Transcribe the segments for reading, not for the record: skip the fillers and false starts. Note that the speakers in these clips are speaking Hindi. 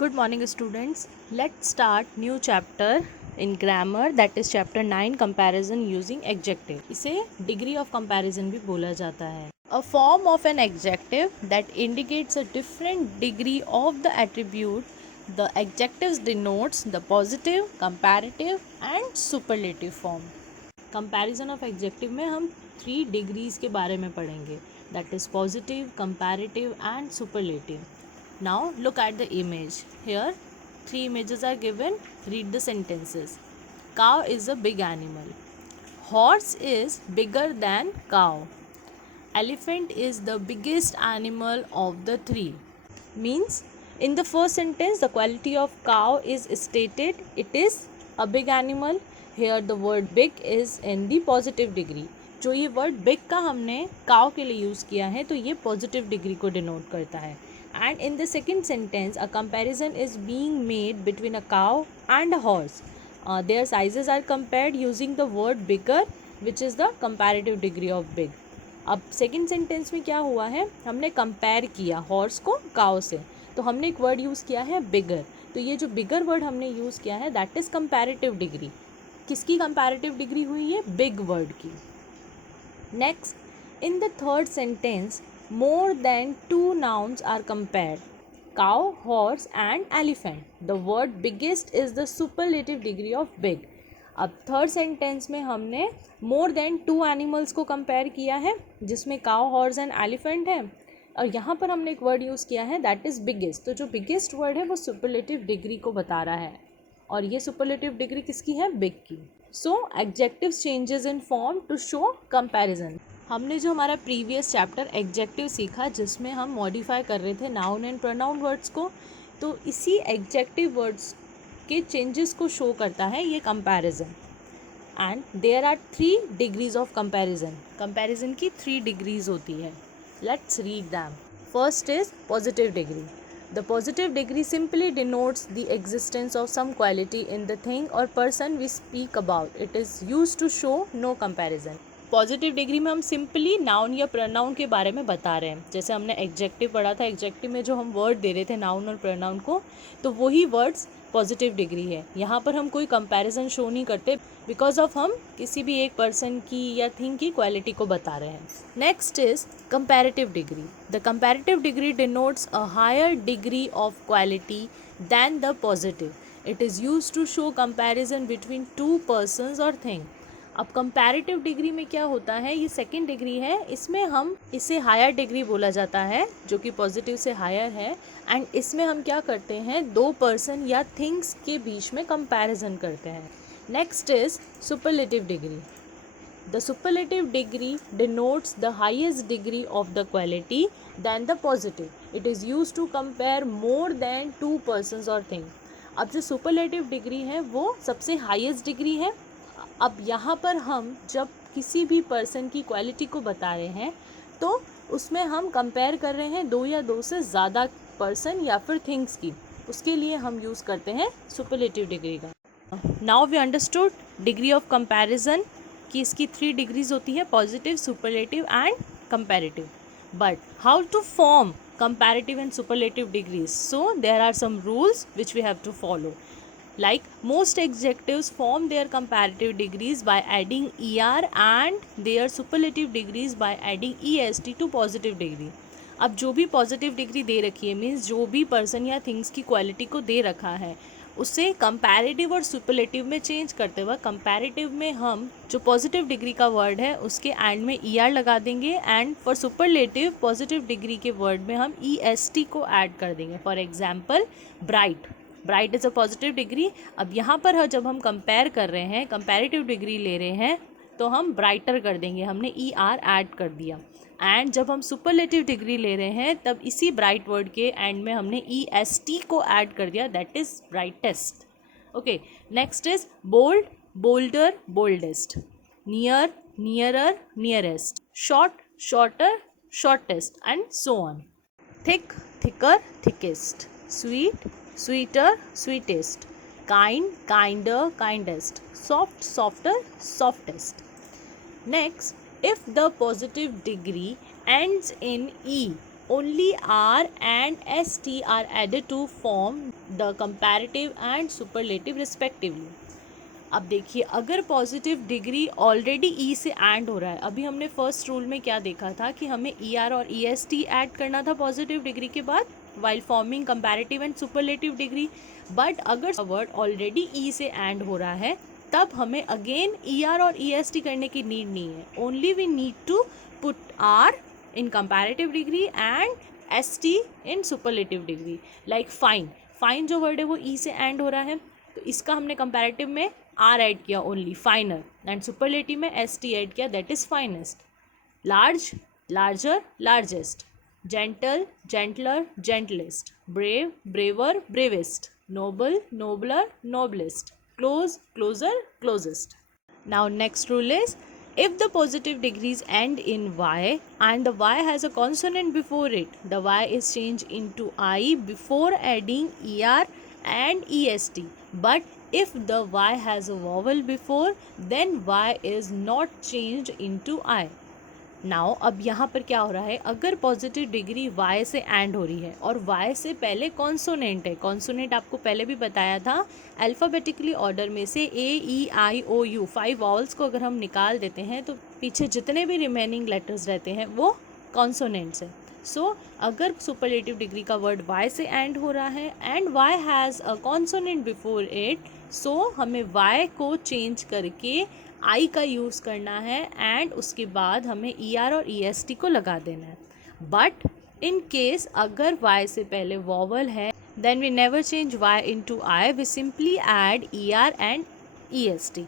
Good morning students. Let's start new chapter in grammar, that is chapter 9 comparison using adjective. इसे degree of comparison भी बोला जाता है. A form of an adjective that indicates a different degree of the attribute. The adjectives denotes the positive, comparative and superlative form. Comparison of adjective में हम 3 degrees के बारे में पढ़ेंगे, that is positive, comparative and superlative. Now look at the image. Here 3 images are given. Read the sentences. Cow is a big animal. Horse is bigger than cow. Elephant is the biggest animal of the 3. Means in the first sentence the quality of cow is stated. It is a big animal. Here the word big is in the positive degree. जो ये वर्ड बिग का हमने काव के लिए यूज़ किया है तो ये पॉजिटिव डिग्री को डिनोट करता है. And in the second sentence, a comparison is being made between a cow and a horse. Their sizes are compared using the word bigger, which is the comparative degree of big. अब सेकेंड सेंटेंस में क्या हुआ है, हमने कंपेयर किया हॉर्स को काव से, तो हमने एक वर्ड यूज़ किया है बिगर. तो ये जो बिगर वर्ड हमने यूज़ किया है दैट इज़ कंपैरेटिव डिग्री. किसकी कंपैरेटिव डिग्री हुई है? बिग वर्ड की. Next, in the third sentence more than 2 nouns are compared: cow, horse and elephant. The word biggest is the superlative degree of big. अब थर्ड सेंटेंस में हमने more than 2 animals को कंपेयर किया है जिसमें cow, horse and elephant है, और यहाँ पर हमने एक वर्ड यूज़ किया है दैट इज़ बिगेस्ट. तो जो बिगेस्ट वर्ड है वो सुपरलेटिव डिग्री को बता रहा है, और ये सुपरलेटिव डिग्री किसकी है? बिग की. So adjectives changes in form to show comparison. हमने जो हमारा प्रीवियस चैप्टर एग्जेक्टिव सीखा जिसमें हम मॉडिफाई कर रहे थे नाउन एंड प्रोनाउन वर्ड्स को, तो इसी एग्जेक्टिव वर्ड्स के चेंजेस को शो करता है ये comparison. And there are 3 degrees of comparison. Comparison की 3 डिग्रीज होती है. Let's read them. First is positive degree. The positive degree simply denotes the existence of some quality in the thing or person we speak about. It is used to show no comparison. Positive degree में हम सिंपली नाउन या प्रोनाउन के बारे में बता रहे हैं. जैसे हमने एग्जेक्टिव पढ़ा था, एग्जेक्टिव में जो हम वर्ड दे रहे थे नाउन और प्रोनाउन को, तो वही वर्ड्स पॉजिटिव डिग्री है. यहाँ पर हम कोई कंपैरिजन शो नहीं करते बिकॉज ऑफ हम किसी भी एक पर्सन की या थिंग की क्वालिटी को बता रहे हैं. Next is comparative degree. The comparative degree denotes a higher degree of quality than the positive. It is used to show comparison between 2 persons और थिंग. अब कंपैरेटिव डिग्री में क्या होता है, ये सेकेंड डिग्री है, इसमें हम इसे हायर डिग्री बोला जाता है जो कि पॉजिटिव से हायर है. एंड इसमें हम क्या करते हैं, 2 पर्सन या थिंग्स के बीच में कंपैरिजन करते हैं. Next is superlative degree. The superlative degree denotes the highest degree of the quality than the positive. It is use to compare more than 2 persons और थिंग. अब जो सुपरलेटिव डिग्री है वो सबसे हाईएस्ट डिग्री है. अब यहाँ पर हम जब किसी भी पर्सन की क्वालिटी को बता रहे हैं तो उसमें हम कंपेयर कर रहे हैं 2 या 2 से ज़्यादा पर्सन या फिर थिंग्स की, उसके लिए हम यूज़ करते हैं सुपरलेटिव डिग्री का. Now we understood degree of comparison कि इसकी 3 डिग्रीज होती है, positive, superlative and comparative. But how to form comparative and superlative degrees? So there are some rules which we have to follow. Like most adjectives form their comparative degrees by adding er and their superlative degrees by adding est to positive degree. अब जो भी पॉजिटिव डिग्री दे रखी है मीन्स जो भी पर्सन या थिंग्स की क्वालिटी को दे रखा है उससे कंपैरेटिव और सुपरलेटिव में चेंज करते हुए कंपैरेटिव में हम जो पॉजिटिव डिग्री का वर्ड है उसके एंड में er लगा देंगे and for superlative positive degree के वर्ड में हम est को ऐड कर देंगे. For example bright. Bright is a positive degree. अब यहाँ पर जब हम कंपेयर कर रहे हैं, कंपैरेटिव डिग्री ले रहे हैं, तो हम ब्राइटर कर देंगे, हमने er ऐड कर दिया. एंड जब हम सुपरलेटिव डिग्री ले रहे हैं तब इसी ब्राइट वर्ड के एंड में हमने est को ऐड कर दिया, that is brightest. Okay, next is bold, bolder, boldest. Near, nearer, nearest. Short, shorter, shortest and so on. Thick, thicker, thickest. Sweet, sweeter, sweetest. Kind, kinder, kindest. Soft, softer, softest. Next, if the positive degree ends in e, only R and ST are added to form the comparative and superlative respectively. अब देखिए, अगर पॉजिटिव डिग्री ऑलरेडी ई से एंड हो रहा है, अभी हमने फर्स्ट रूल में क्या देखा था कि हमें ई आर और ई एस टी ऐड करना था पॉजिटिव डिग्री के बाद while forming comparative and superlative degree. But अगर वर्ड ऑलरेडी ई से एंड हो रहा है तब हमें अगेन ई आर और ई एस टी करने की नीड नहीं है. Only we need to put R in comparative degree and S T in superlative degree. Like fine, fine जो वर्ड है वो ई से एंड हो रहा है तो इसका हमने कंपैरेटिव में आर ऐड किया ओनली, फाइनर, एंड सुपरलेटिव में एस टी ऐड किया, that is finest. Large, larger, largest. Gentle, gentler, gentlest. Brave, braver, bravest. Noble, nobler, noblest. Close, closer, closest. Now next rule is, if the positive degrees end in y and the y has a consonant before it, the y is changed into I before adding er and est. But if the y has a vowel before, then y is not changed into I. Now अब यहाँ पर क्या हो रहा है, अगर पॉजिटिव डिग्री y से एंड हो रही है और y से पहले कॉन्सोनेंट है. कॉन्सोनेंट आपको पहले भी बताया था, अल्फ़ाबेटिकली ऑर्डर में से ए ई आई ओ यू 5 वॉवल्स को अगर हम निकाल देते हैं तो पीछे जितने भी रिमेनिंग लेटर्स रहते हैं वो कॉन्सोनेंट्स हैं. सो अगर सुपरलेटिव डिग्री का वर्ड y से एंड हो रहा है and y has a consonant before it, so हमें y को चेंज करके आई का यूज़ करना है एंड उसके बाद हमें ई आर और ई एस टी को लगा देना है. बट इन केस अगर y से पहले वॉवल है then we never change y into I, we simply add E R and E S T.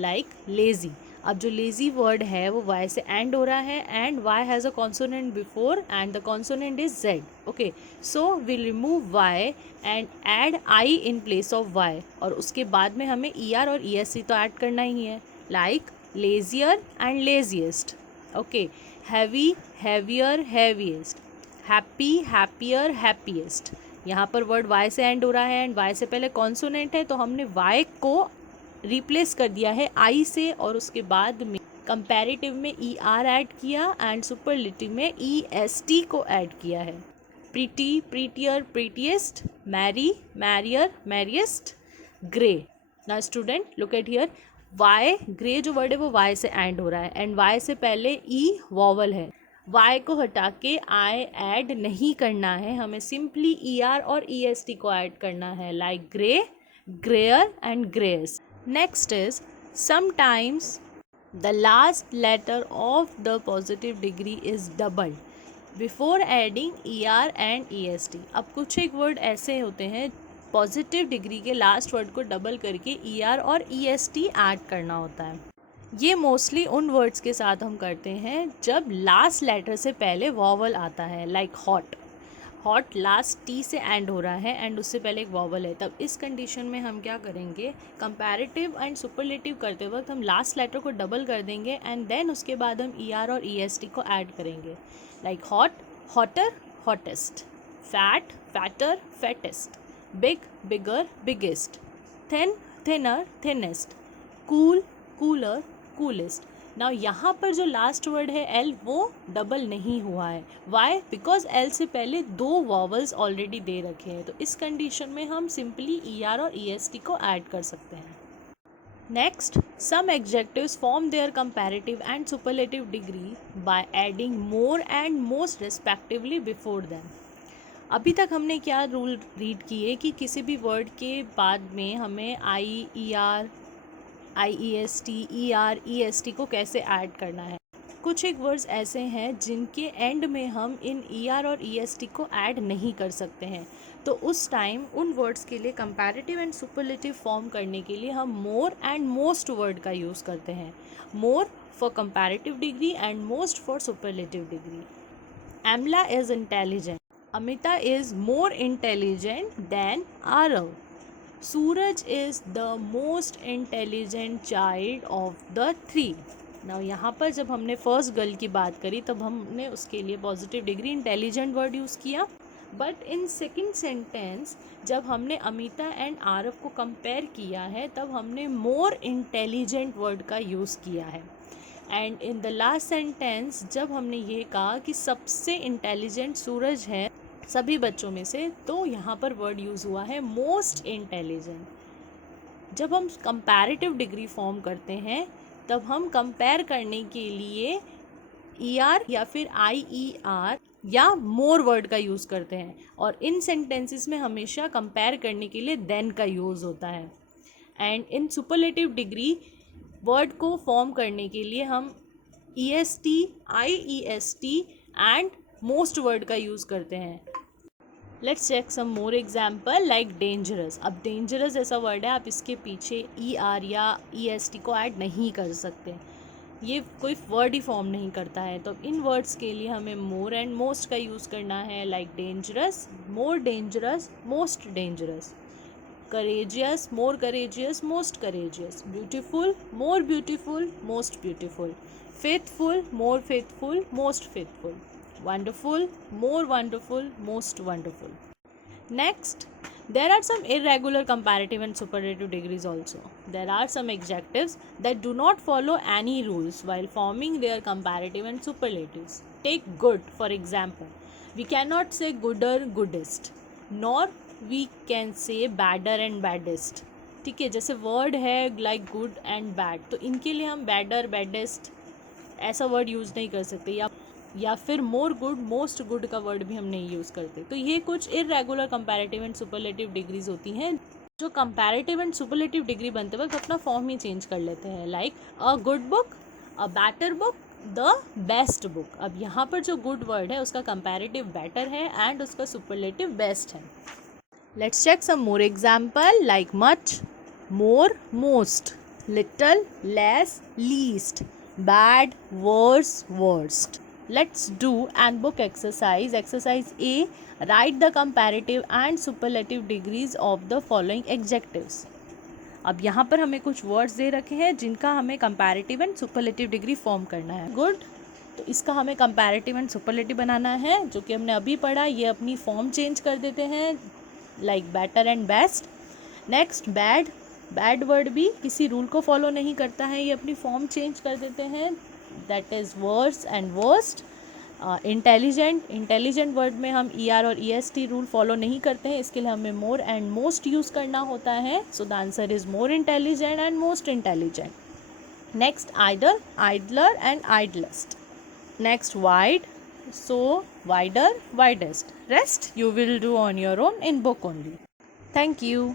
Like lazy, अब जो लेज़ी वर्ड है वो y से एंड हो रहा है and y has a consonant before and the consonant is z. Okay, so we remove y and add i in place of y और उसके बाद में हमें ई आर और ई एस सी तो ऐड करना ही है. Like leisure and laziest. Okay, heavy, heavier, heaviest. Happy, happier, happiest. यहाँ पर वर्ड y से एंड हो रहा है एंड y से पहले कॉन्सोनेंट है तो हमने y को रिप्लेस कर दिया है आई से और उसके बाद में कंपैरेटिव में ई आर ऐड किया एंड सुपरलेटिव में ई एस टी को ऐड किया है. Pretty, prettier, prettiest. Merry, merrier, merriest. Grey. Now student look at here, Y, grey जो वर्ड है वो वाई से एंड हो रहा है एंड वाई से पहले ई वॉवल है. वाई को हटा के आई ऐड नहीं करना है, हमें सिंपली ई आर और ई एस टी को ऐड करना है. Like grey, ग्रेयर and grace. Next is, sometimes the last letter of the positive degree is doubled before adding ER and EST. अब कुछ एक वर्ड ऐसे होते हैं पॉजिटिव डिग्री के लास्ट वर्ड को डबल करके ER और EST ऐड करना होता है. ये मोस्टली उन वर्ड्स के साथ हम करते हैं जब लास्ट लेटर से पहले वॉवल आता है. Like hot, hot last T से एंड हो रहा है एंड उससे पहले एक वॉवल है. तब इस कंडीशन में हम क्या करेंगे, कंपैरेटिव एंड सुपरलेटिव करते वक्त हम लास्ट लेटर को डबल कर देंगे एंड देन उसके बाद हम ई आर और ई एस टी को ऐड करेंगे. Like hot, hotter, hottest. Fat, fatter, fattest. Big, bigger, biggest. Thin, thinner, thinnest. Cool, cooler, coolest. Now यहाँ पर जो लास्ट वर्ड है एल वो डबल नहीं हुआ है. वाई? बिकॉज एल से पहले 2 वॉवल्स ऑलरेडी दे रखे हैं तो इस कंडीशन में हम सिंपली ई आर और ई एस टी को ऐड कर सकते हैं. Next, some adjectives form their comparative and superlative degree by adding more and most respectively before them. अभी तक हमने क्या रूल रीड किए कि किसी भी वर्ड के बाद में हमें I, E R, I E S T, E R, E S T को कैसे ऐड करना है. कुछ एक वर्ड्स ऐसे हैं जिनके एंड में हम इन ई आर और ई एस टी को ऐड नहीं कर सकते हैं तो उस टाइम उन वर्ड्स के लिए कंपैरेटिव एंड सुपरलेटिव फॉर्म करने के लिए हम मोर एंड मोस्ट वर्ड का यूज़ करते हैं. More for comparative degree and most for superlative degree. Amla is intelligent. Amita is more intelligent than Aarav. Suraj is the most intelligent child of the 3. Now यहाँ पर जब हमने फर्स्ट गर्ल की बात करी तब हमने उसके लिए positive degree intelligent word use किया. बट इन सेकेंड सेंटेंस जब हमने अमिता एंड आरव को कंपेयर किया है तब हमने मोर इंटेलिजेंट वर्ड का यूज़ किया है. And in the last sentence जब हमने ये कहा कि सबसे इंटेलिजेंट सूरज है सभी बच्चों में से, तो यहाँ पर वर्ड यूज़ हुआ है मोस्ट इंटेलिजेंट। जब हम कंपैरेटिव डिग्री फॉर्म करते हैं तब हम कंपेयर करने के लिए ER या फिर IER या मोर वर्ड का यूज़ करते हैं, और इन सेंटेंसेस में हमेशा कंपेयर करने के लिए देन का यूज़ होता है। And in superlative degree word को फॉर्म करने के लिए हम EST, IEST and most word का यूज़ करते हैं। Let's check some more example like dangerous. अब डेंजरस ऐसा वर्ड है, आप इसके पीछे ER या EST को ऐड नहीं कर सकते, ये कोई वर्ड ही फॉर्म नहीं करता है। तो इन वर्ड्स के लिए हमें मोर एंड मोस्ट का यूज़ करना है, like dangerous, more dangerous, most dangerous. Courageous, more courageous, most courageous. Beautiful, more beautiful, most beautiful. Faithful, more faithful, most faithful. Wonderful, more wonderful, most wonderful. Next, there are some irregular comparative and superlative degrees also. There are some adjectives that do not follow any rules while forming their comparative and superlatives. Take good, for example. We cannot say gooder, goodest, nor we can say badder and baddest. ठीक है, जैसे वर्ड है लाइक गुड एंड बैड, तो इनके लिए हम बैडर, बैडेस्ट ऐसा वर्ड यूज़ नहीं कर सकते, या फिर मोर गुड, मोस्ट गुड का वर्ड भी हम नहीं यूज़ करते। तो ये कुछ irregular comparative and superlative degrees होती हैं जो कंपैरेटिव एंड सुपरलेटिव डिग्री बनते वक्त अपना फॉर्म ही चेंज कर लेते हैं, like a good book, a better book, the best book. अब यहाँ पर जो गुड वर्ड है उसका कंपैरेटिव बेटर है एंड उसका सुपरलेटिव बेस्ट है। Let's check some more example like much, more, most, little, less, least, bad, worse, worst. Let's do and book exercise. Exercise A. Write the comparative and superlative degrees of the following adjectives. अब यहाँ पर हमें कुछ वर्ड्स दे रखे हैं जिनका हमें comparative and superlative degree form करना है। गुड, तो इसका हमें कंपैरेटिव एंड सुपरलेटिव बनाना है, जो कि हमने अभी पढ़ा। ये अपनी फॉर्म चेंज कर देते हैं, like better and best. Next, bad, bad word भी किसी रूल को फॉलो नहीं करता है, ये अपनी फॉर्म चेंज कर देते हैं, that is verse and worst. Intelligent, intelligent word में हम ER और EST रूल फॉलो नहीं करते हैं, इसके लिए हमें मोर एंड मोस्ट यूज़ करना होता है। So the answer is more intelligent and most intelligent. Next, idle, idler and idlest. Next, wide, so wider, widest. Rest you will do on your own in book only. Thank you.